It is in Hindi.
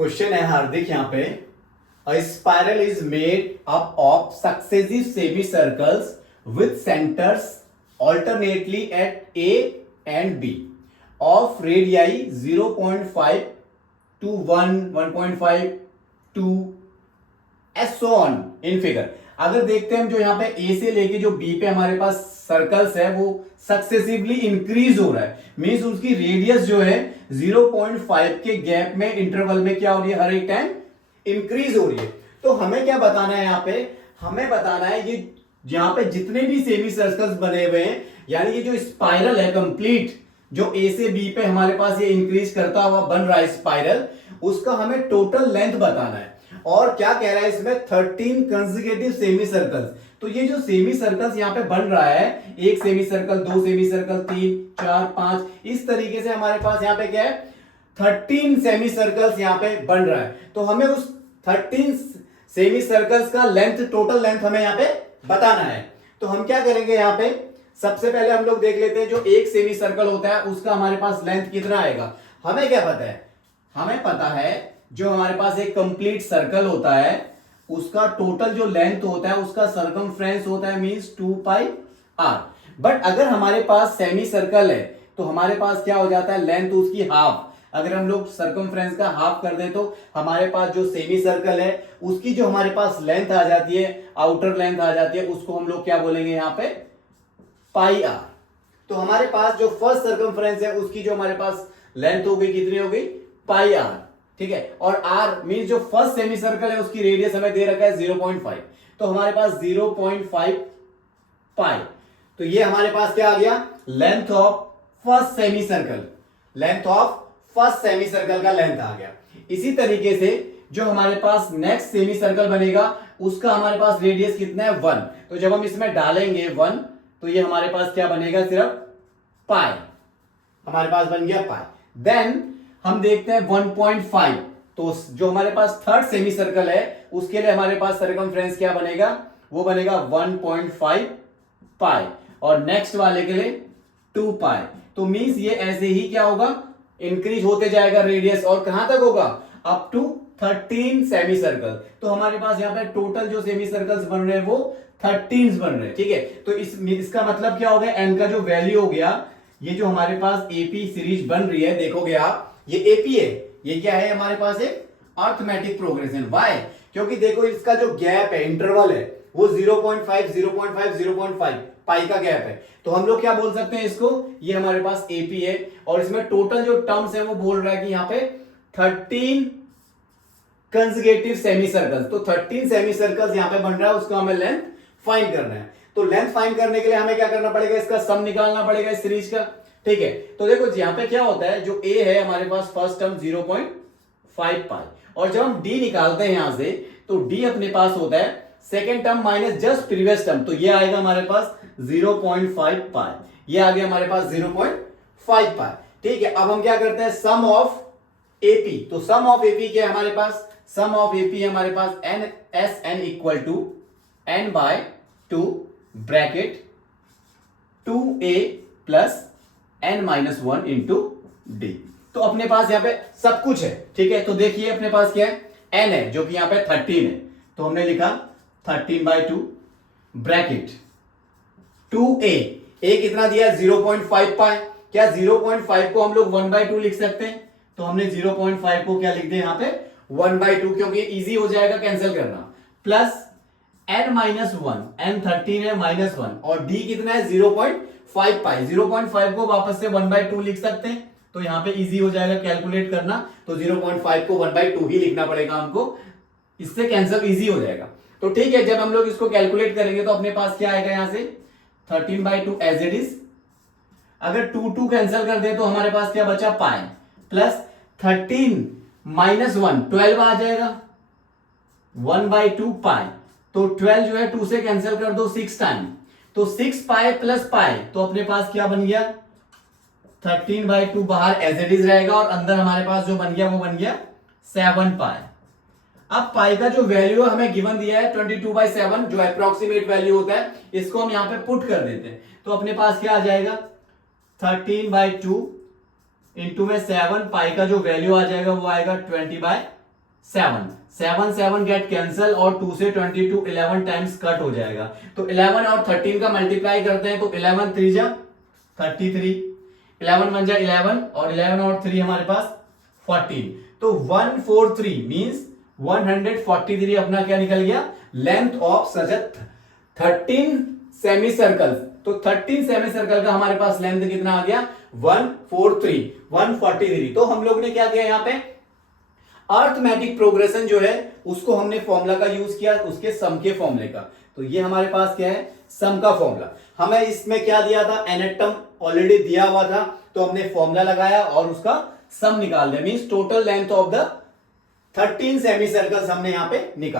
क्वेश्चन है हार्दिक यहाँ पे अ spiral is made up of successive semi circles with centres alternately at A and B of radii 0.5 to 1, 1.5 to as so on in figure। अगर देखते हैं हम जो यहाँ पे A से लेके जो B पे हमारे पास सर्कल्स है वो सक्सेसिवली इंक्रीज हो रहा है, मींस उसकी रेडियस जो है 0.5 के गैप में इंटरवल में क्या हो रही है, हर एक टाइम इंक्रीज हो रही है। तो हमें क्या बताना है यहाँ पे, हमें बताना है ये यहां पे जितने भी सेमी सर्कल्स बने हुए हैं, यानी ये जो स्पाइरल है कंप्लीट, जो ए से बी पे हमारे पास ये इंक्रीज करता हुआ बन रहा है स्पाइरल, उसका हमें टोटल लेंथ बताना है। और क्या कह रहा है इसमें, 13 कंसेक्यूटिव सेमी सर्कल्स। तो ये जो सेमी सर्कल्स यहां पे बन रहा है, एक सेमी सर्कल, दो सेमी सर्कल, 3, 4, 5, इस तरीके से हमारे पास यहां पे क्या है, 13 सेमी सर्कल्स यहां पे बन रहा है। तो हमें उस 13 सेमी सर्कल्स का लेंथ, टोटल लेंथ हमें यहां पे बताना है। तो हम क्या करेंगे, यहां पे सबसे पहले हम लोग देख लेते हैं जो एक सेमी सर्कल होता है उसका हमारे पास लेंथ कितना आएगा। हमें क्या पता है, हमें पता है जो हमारे पास एक कंप्लीट सर्कल होता है उसका टोटल जो लेंथ होता है उसका सरकमफ्रेंस होता है मींस 2 पाई r। बट अगर हमारे पास सेमी सर्कल है तो हमारे पास क्या हो जाता है, लेंथ उसकी हाफ। अगर हम लोग सरकमफ्रेंस का हाफ कर दें तो हमारे पास जो सेमी सर्कल है उसकी जो हमारे पास लेंथ आ जाती है, आउटर लेंथ आ जाती है, उसको हम लोग क्या बोलेंगे यहां पे, पाई आर। तो हमारे पास जो फर्स्ट सरकमफ्रेंस है उसकी जो हमारे पास लेंथ हो गई, कितनी हो गई, पाई आर। ठीक है, और आर मींस जो फर्स्ट सेमी सर्कल है उसकी रेडियस हमें दे रखा है 0.5, तो हमारे पास 0.5 पाई। तो ये हमारे पास क्या आ गया, length of first semi circle, length of first semi circle का लेंथ आ गया। इसी तरीके से जो हमारे पास नेक्स्ट सेमी सर्कल बनेगा उसका हमारे पास रेडियस कितना है, 1। तो जब हम इसमें डालेंगे 1 तो ये हमारे पास क्या बनेगा, सिर्फ पाई, हमारे पास बन गया पाई। देन हम देखते हैं 1.5, तो जो हमारे पास थर्ड सेमी सर्कल है उसके लिए हमारे पास सरकमफ्रेंस क्या बनेगा, वो बनेगा 1.5 पाई, और नेक्स्ट वाले के लिए 2 पाई। तो मींस ये ऐसे ही क्या होगा, इंक्रीज होते जाएगा रेडियस, और कहां तक होगा, अप टू 13 सेमी सर्कल। तो हमारे पास यहाँ पे टोटल जो सेमी सर्कल्स बन रहे हैं वो 13 बन रहे हैं। ठीक है, तो इसका मतलब क्या हो गया, एन का जो वैल्यू हो गया, ये जो हमारे पास एपी सीरीज बन रही है, देखोगे आप ये एपी है, ये क्या है हमारे पास एक अर्थमेटिक प्रोग्रेशन। वाई, क्योंकि देखो इसका जो गैप है, इंटरवल है, वो 0.5 0.5 0.5 पाई का गैप है। तो हम लोग क्या बोल सकते हैं इसको, ये हमारे पास एपी है, और इसमें टोटल जो टर्म्स है वो बोल रहा है कि यहाँ पे 13 कंसेक्यूटिव सेमी सर्कल्स। तो 13 सेमी सर्कल्स यहां पे बन रहा है, उसका हमें लेंथ फाइंड करना है। तो लेंथ फाइंड करने के लिए हमें क्या करना पड़ेगा, इसका सम निकालना पड़ेगा इस सीरीज का। ठीक है, तो देखो यहां पे क्या होता है, जो ए है हमारे पास फर्स्ट टर्म 0.5 पाई, और जब हम डी निकालते हैं यहां से तो डी अपने पास होता है second term minus just previous term, तो ये आएगा हमारे पास 0.5 पाई, ये आ गया हमारे पास 0.5 पाई। ठीक है, अब हम क्या करते हैं, सम ऑफ एपी। तो सम ऑफ एपी क्या है हमारे पास, सम ऑफ एपी है हमारे पास N S N equal to N by 2 bracket 2a plus N minus 1 into D. तो अपने पास यहां पे सब कुछ है। ठीक है, तो देखिए अपने पास क्या है, एन है जो कि यहां पे 13 है, तो हमने लिखा 13/2 ब्रैकेट 2a, a कितना दिया 0.5 पाई। क्या 0.5 को हम लोग 1/2 लिख सकते हैं, तो हमने 0.5 को क्या लिख दिया यहां पे 1/2, क्योंकि इजी हो जाएगा कैंसिल करना, प्लस n माइनस 1, n 13 है माइनस 1, और d कितना है 0.5 पाई। 0.5 को वापस से 1/2 लिख सकते हैं, तो यहां पे इजी हो जाएगा कैलकुलेट करना, तो 0.5 को 1/2 ही लिखना पड़ेगा हमको, इससे कैंसिल इजी हो जाएगा। तो ठीक है, जब हम लोग इसको कैलकुलेट करेंगे तो अपने पास क्या आएगा, यहां से 13/2 एज इट इज। अगर 2 कैंसिल कर दे तो हमारे पास क्या बचा, पाई, प्लस 13 माइनस 1 12 आ जाएगा, 1/2 पाई। तो 12 जो है 2 से कैंसिल कर दो 6 टाइम, तो 6 पाई प्लस पाई, तो अपने पास क्या बन गया 13/2 बाहर एज इट इज रहेगा, और अंदर हमारे पास जो बन गया वो बन गया 7 पाई। अब पाई का जो वैल्यू हमें गिवन दिया है 22/7, जो अप्रोक्सीमेट वैल्यू होता है, इसको हम यहां पे पुट कर देते हैं, तो अपने पास क्या आ जाएगा 13/2 इंटू में 7, पाई का जो वैल्यू आ जाएगा वो आएगा 20/7। 7 7 7 गेट कैंसल और 2 से 22 11 टाइम्स कट हो जाएगा। तो 11 और 13 का मल्टीप्लाई करते हैं तो 11 3 जा 33, 11 1 जा 11 और 11 और 3 हमारे पास 14। तो 143 मींस 143 अपना क्या निकल गया, length of such 13 semi circle. तो 13 सेमी सर्कल का हमारे पास लेंथ कितना आ गया, 143। तो हम लोग ने क्या किया यहां पे, अर्थमेटिक प्रोग्रेशन जो है उसको हमने फॉर्मूला का यूज किया, उसके सम के फॉर्मूले का। तो ये हमारे पास क्या है, सम का फॉर्मूला। हमें इसमें क्या दिया था, nth टर्म ऑलरेडी दिया हुआ था, तो हमने फॉर्मूला लगाया और उसका सम निकाल दिया। Means total length of the 13 semi circles हमने यहां पे निकाला।